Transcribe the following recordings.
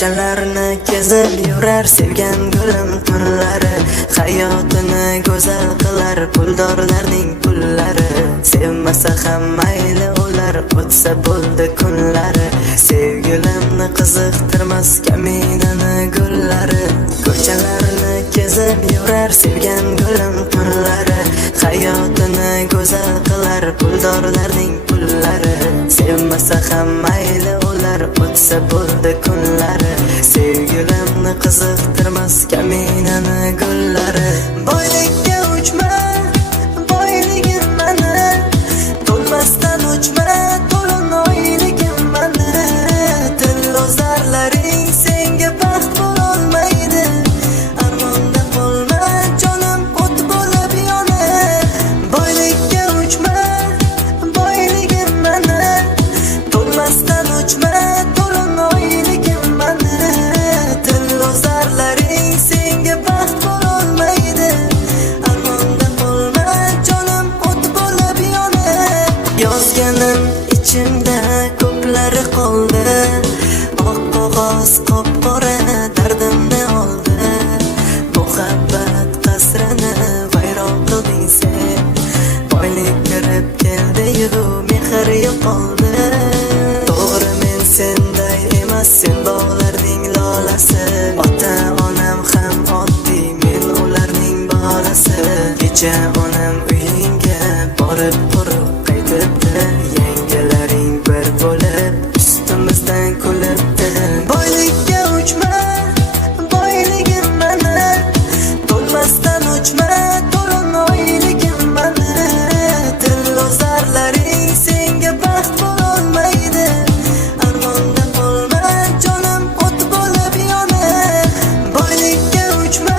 ko'chalarni kezib yurar sevgan gulim turlari, hayotini go'zal qilar puldorlarning pullari. Sevmasa ham mayli ular, o'tsa bo'ldi kunlari, sevgilimni qiziqtirmas kaminani gullari. Ko'chalarni kezib yurar sevgan gulim turlari, hayotini go'zal qilar puldorlarning pullari. Sevmasa ham mayli ular, o'tsa bo'ldi kunlari, sevgilimni qiziqtirmas kaminani gullari. Boylikka uchma boyligim mani, to'lmasdan uchma to'lin oyligim mani. Tillozarlaring senga baxt bo'lolmaydi, armonda qolma jonim o't bo'lib yonib. Boylikka uchma boyligim mani, to'lmasdan uchma to'lin oyligim mani. Tillozarlaring senga baxt bo'lolmaydi, armonda qolma jonim o't bo'lib yonib. Yozganim ichimda ko'plari qoldi, oq qog'oz qop-qora dardimni oldi. Muhabbat qasrini vayron qilding sen, boylik kirib keldi-yu mehr yo'qoldi. To'g'ri men senday emas, sen bog'larning lolasi, ota-onam ham oddiy, men ularning bolasi. Kecha onam uyingga borib quruq qaytibdi, yangilaring bir bo'lib ustimizdan kulibdi. Boylikka uchma boyligim mani, to'lmasdan uchma to'lin oyligim mani. Tillozarlaring senga baxt bo'lolmaydi, armonda qolma jonim o't bo'lib yonib. Boylikka uchma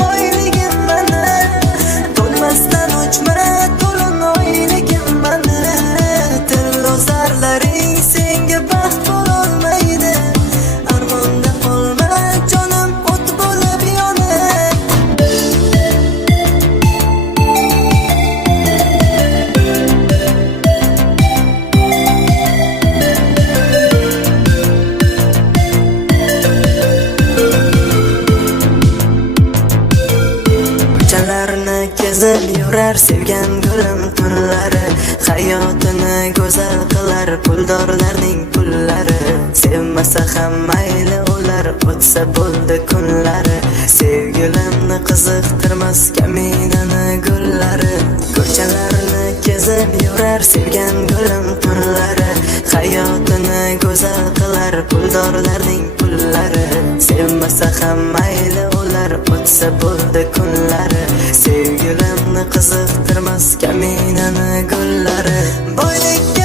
boyligim mani, to'lmasdan uchma to'lin oyligim mani. Tillozarlaring senga baxt bo'lolmaydi, armonda qolma jonim o't bo'lib yonib. Ko'chalarni kezib yurar sevgan gulim turlari, hayotini go'zal qilar puldorlarning pullari. Sevmasa ham mayli ular, o'tsa bo'ldi kunlari, sevgilimni qiziqtirmas kaminani gullari. Ko'chalarni kezib yurar sevgan gulim turlari, hayotini go'zal qilar puldorlarning pullari. Sevmasa ham mayli ular, o'tsa bo'ldi kunlari, sevgilimni qiziqtirmas kaminani gullari. Boylikka